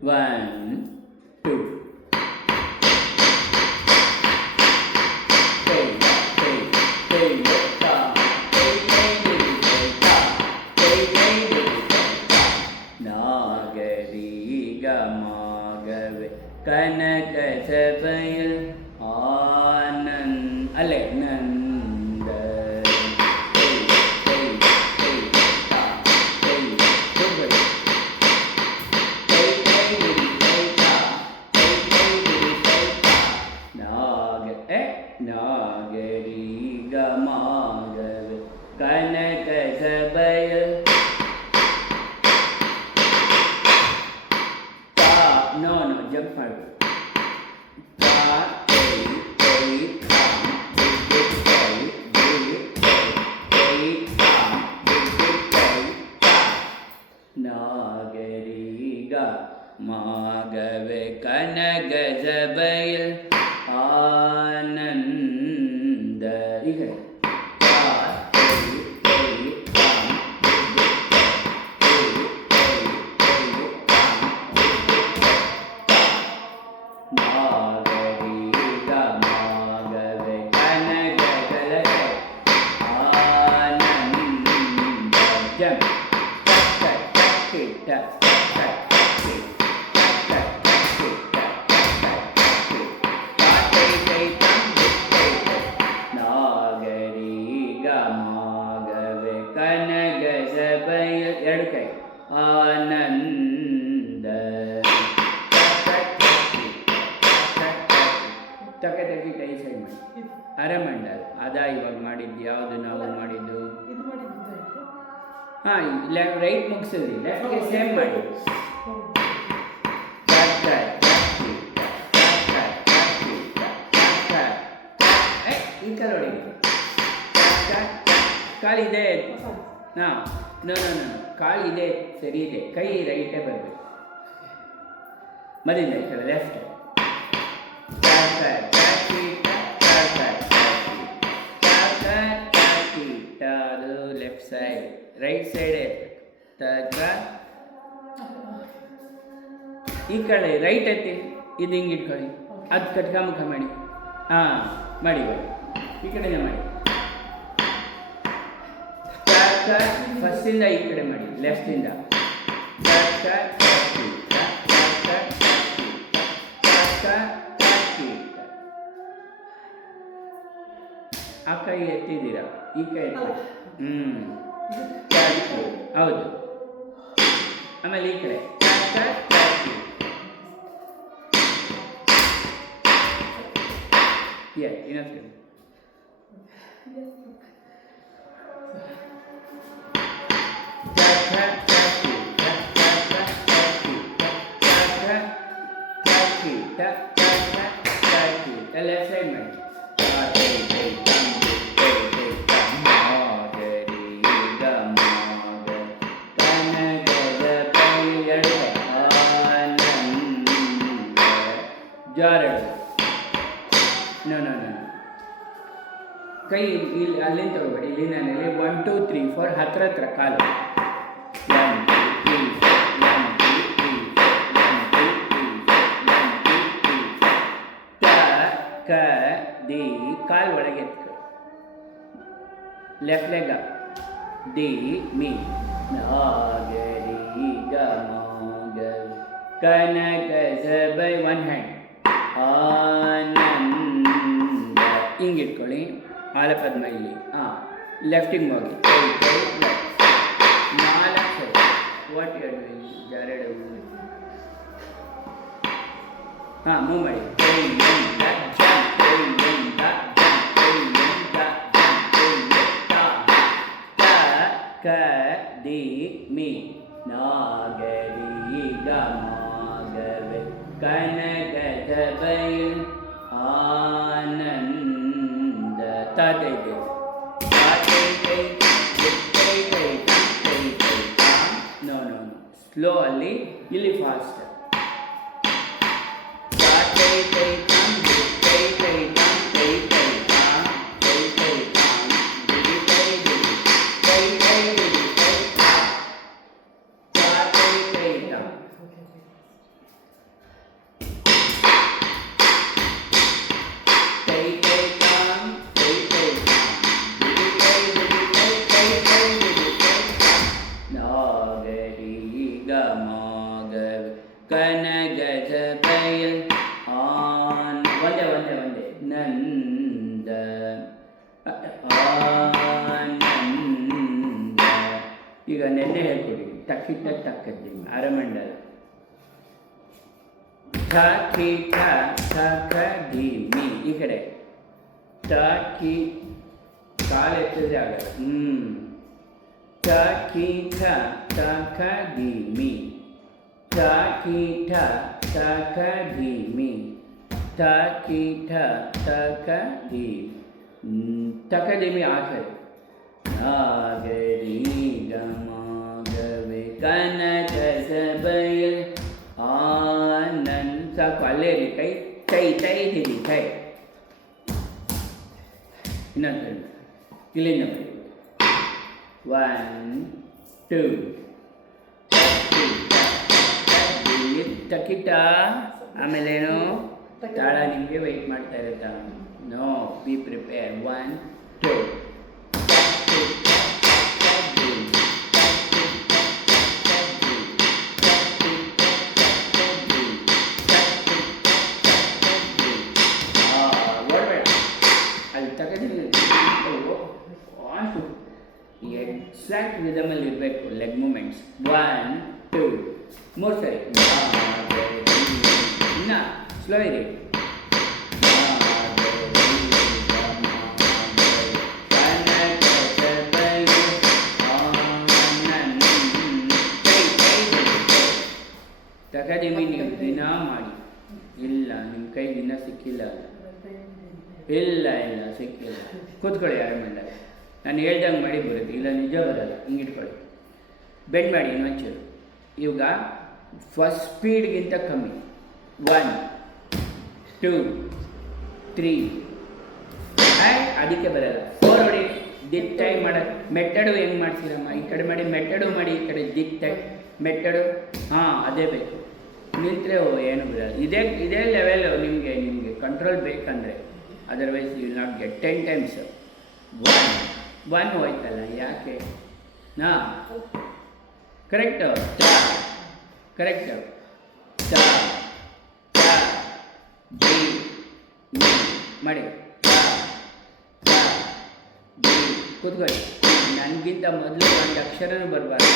1, 2. ಕನಕ ಸಭೆಯ ಆನಂದ ಅಲೆ ನಂದ ನಾಗರಿ ಗಮಾಗವೆ ಕನಕ ಸಭೆಯ ಜಂಪ್ ಮಾಡಬೇಕು ನಾಗರಿಗ ಮಾಗವೆ ಕನಗ ಸಭೆಯ ಆನಂದ ಈಗ ಕನಗ ಸಭೆಯ ಎರಡು ಕೈ ಆನಂದ ತಗಿ ಕೈ ಸೈಡ್ ಮಾಡಿ ಅರೆಮಂಡಲ್ ಅದಾ ಇವಾಗ ಮಾಡಿದ್ದು ಯಾವುದು ನಾವು ಮಾಡಿದ್ದು ಹಾಂ ರೈಟ್ ಮುಗಿಸಿದ್ರಿ ಲೆಫ್ಟ್ಗೆ ಸೇಮ್ ಮಾಡಿ ಈ ಕಡೆ ಹೊಡಿ ಕಾಲಿದೆ ಹಾಂ ನೋ ಕಾಲಿದೆ ಸರಿ ಇದೆ ಕೈ ರೈಟೇ ಬರಬೇಕು ಮದಿಂದ ಈ ಕಡೆ ಲೆಫ್ಟ್ ಅದು ಲೆಫ್ಟ್ ಸೈಡ್ ರೈಟ್ ಸೈಡೇ ತಗ ಈ ಕಡೆ ರೈಟ್ ಐತಿ ಇದು ಹಿಂಗೆ ಇಟ್ಕೊಳ್ಳಿ ಅದು ಕಟ್ಕಾಮುಖ ಮಾಡಿ ಹಾಂ ಮಾಡಿ ಈ ಕಡೆನೇ ಮಾಡಿ ಫಸ್ಟಿಂದ ಈ ಕಡೆ ಮಾಡಿ ಲೆಫ್ಟಿಂದ ಆ ಕೈ ಎತ್ತಿದ್ದೀರಾ ಈ ಕೈ ಹೌದು ಆಮೇಲೆ ಈ ಕಡೆ ಇನ್ನೊಂದು ಲೆಫ್ಟ್ ಸೈಡ್ ಮಾಡಿ ಜಾರಡು ಕೈ ಇಲ್ಲಿ ಅಲ್ಲಿಂದ ತಗೋಬೇಡಿ ಇಲ್ಲಿ ನಾನು 1 2 3 4 ಹತ್ರ ಕಾಲು 1 2 3 ಕ ದಿ ಕಾಲು ಒಳಗೆ ಎತ್ಕೊ ಲೆಫ್ಟ್ ಲೆಗ್ ದಿ ಮೀ ನಾಗರಿ ಗಮಾಗ ಕನಕ ಸಭೆ ಒನ್ ಹ್ಯಾಂಡ್ ಆನಂದ ಹಿಂಗೆ ಇಟ್ಕೊಳ್ಳಿ ಆಲಪದ್ಮ ಇಲ್ಲಿ ಹಾಂ ಲೆಫ್ಟಿಗೆ ಹೋಗಿ ನಾಲ್ಕು ವಾಟ್ ಎರಡು ಜಾರೆಡು ಹಾಂ ಮೂವ್ ಮಾಡಿ ಕ ದಿ ಮೀ ನಾಗರಿ ಗಮಾಗವೆ ಕನಕ ಸಭೆಯ ಆನಂದ ತಾತೈತೆ ನೋ ಸ್ಲೋ ಅಲ್ಲಿ ಇಲ್ಲಿ ಫಾಸ್ಟ್ ನೆನ್ನೆ ಹೇಳ್ಕೊಡಿ. ತಕ್ಕಿಟ್ಟ ತಕ್ಕದ್ದಿ ಅರಮಂಡಲ. ಠ ಕಿ ಠ ಠ ಕ ಧಿ ಮಿ. ಈ ಕಡೆ ಠ ಕಿ ಕಾಲು ಎತ್ತಿದ್ರೆ ಆಗಲ್ಲ. ಠ ಕಿ ಠ ಠ ಕ ಧಿ ಮಿ. ಠ ಕಿ ಠ ಠ ಕ ಧಿ ಮಿ. ಠ ಕಿ ಠ ಠ ಕ ಧಿ. ತಕದಿಮಿ ಆಖರಿ. ನಾಗರಿ ಗಮಗವೆ ಕನಕ ಸಭೆಯಲ್ ಆನಂದ. ಸಾಕು ಅಲ್ಲೇ ರೀ. ಕೈ ಕೈ ಕೈ ಹಿಡಿ ಕೈ. ಇನ್ನೊಂದು ಇಲ್ಲಿಂದ ಮಾಡಿ. 1 2 ತಕ್ಕಿಟ್ಟ. ಆಮೇಲೇನು ತಾಳ ನಿಮಗೆ ವೆಯ್ಟ್ ಮಾಡ್ತಾ ಇರುತ್ತಾ? No, B prepare. 1 2 ಅಲ್ಲಿ ತಗೊಂಡಿಲ್ಲ. ಎಕ್ಸಾಕ್ಟ್ ರಿದಮಲ್ಲಿ ಇರಬೇಕು ಲೆಗ್ ಮೂಮೆಂಟ್ಸ್. 1 2 3 ಸರಿ. ಇನ್ನು ಸ್ಲೋ ಇರಿ. ತಕದಿಮಿ ನೀವು ದಿನ ಮಾಡಿ. ಇಲ್ಲ, ನಿಮ್ಮ ಕೈ ದಿನ ಸಿಕ್ಕಿಲ್ಲ. ಇಲ್ಲ ಇಲ್ಲ ಸಿಕ್ಕಿಲ್ಲ. ಕೂತ್ಕೊಳ್ಳಿ ಅರಮಂಡಲ. ನಾನು ಹೇಳ್ದಂಗೆ ಮಾಡಿ ಬರುತ್ತೆ. ಇಲ್ಲ ನಿಜ ಬರಲ್ಲ. ಹಿಂಗಿಟ್ಕೊಳ್ಳಿ. ಬೆಂಡ್ ಮಾಡಿ ಇನ್ನೊಂಚೂರು. ಇವಾಗ ಫಸ್ಟ್ ಸ್ಪೀಡ್ಗಿಂತ ಕಮ್ಮಿ. 1 2 3 ಅದಕ್ಕೆ ಬರಲ್ಲ. 4 ಹೊಡಿ. ದಿಟ್ಟೈ ಮಾಡೋದು. ಮೆಟ್ಟಡು ಹೆಂಗೆ ಮಾಡ್ತೀರಮ್ಮ? ಈ ಕಡೆ ಮಾಡಿ, ಮೆಟ್ಟಡು ಮಾಡಿ, ಈ ಕಡೆ ದಿಟ್ಟೈ ಮೆಟ್ಟಡು. ಹಾಂ, ಅದೇ ಬೇಕು. ನಿಂತರೆ ಏನು ಬರಲ್ಲ. ಇದೇ ಲೆವೆಲು ನಿಮಗೆ ಕಂಟ್ರೋಲ್ ಬೇಕಂದರೆ. Otherwise you will not get 10 times. 1 ಹೋಯ್ತಲ್ಲ, ಯಾಕೆ? ನಾ ಕರೆಕ್ಟು. ಕರೆಕ್ಟು. ಮಾಡಿ. ಕೂತ್ಕೊಳ್ಳಿ. ನನಗಿಂತ ಮೊದಲು ಒಂದು ಅಕ್ಷರನೂ ಬರಬಾರ್ದು.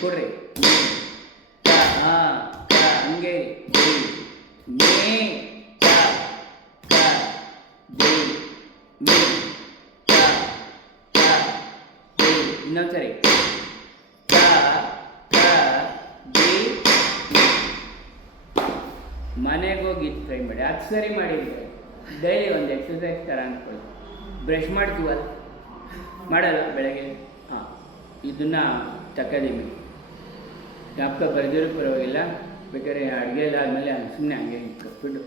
ಕೊಡ್ರಿ. ಹಂಗೆ ಇನ್ನೊಂದ್ಸರಿ. ಮನೆಗೆ ಹೋಗಿ ಟ್ರೈ ಮಾಡಿ. ಅದು ಸರಿ ಮಾಡಿ. ಡೈಲಿ ಒಂದು ಎಕ್ಸಸೈಸ್ ಥರ ಅಂದ್ಕೊಳ್ಳಿ. ಬ್ರಷ್ ಮಾಡ್ತೀವಲ್ಲ, ಮಾಡಲ್ಲ ಬೆಳಗ್ಗೆ. ಹಾಂ, ಇದನ್ನು ತಕದಿಮಿ. ಜ್ಞಾಪಕ ಬರೆದಿರೋ ಪರವಾಗಿಲ್ಲ. ಬೇಕಾದ್ರೆ ಅಡುಗೆ ಎಲ್ಲ ಆದಮೇಲೆ ಸುಮ್ಮನೆ ಹಂಗೆ ಇಟ್ಬಿಟ್ಟು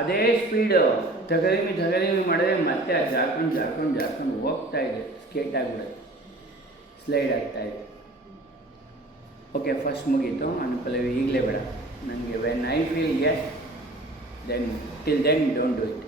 ಅದೇ ಸ್ಪೀಡು ತಗದಿಮಿ ಮಾಡಿದ್ರೆ ಮತ್ತೆ ಅದು ಜಾರ್ಕೊಂಡು ಹೋಗ್ತಾ ಇದೆ. ಸ್ಕೇಟ್ ಆಗಿಬಿಡೋದು, ಸ್ಲೈಡ್ ಆಗ್ತಾಯಿದೆ. ಓಕೆ, ಫಸ್ಟ್ ಮುಗೀತು. ಅನುಪಲ್ಲವಿ ಈಗಲೇ ಬೇಡ ನನಗೆ. When I feel yes, then till then don't do it.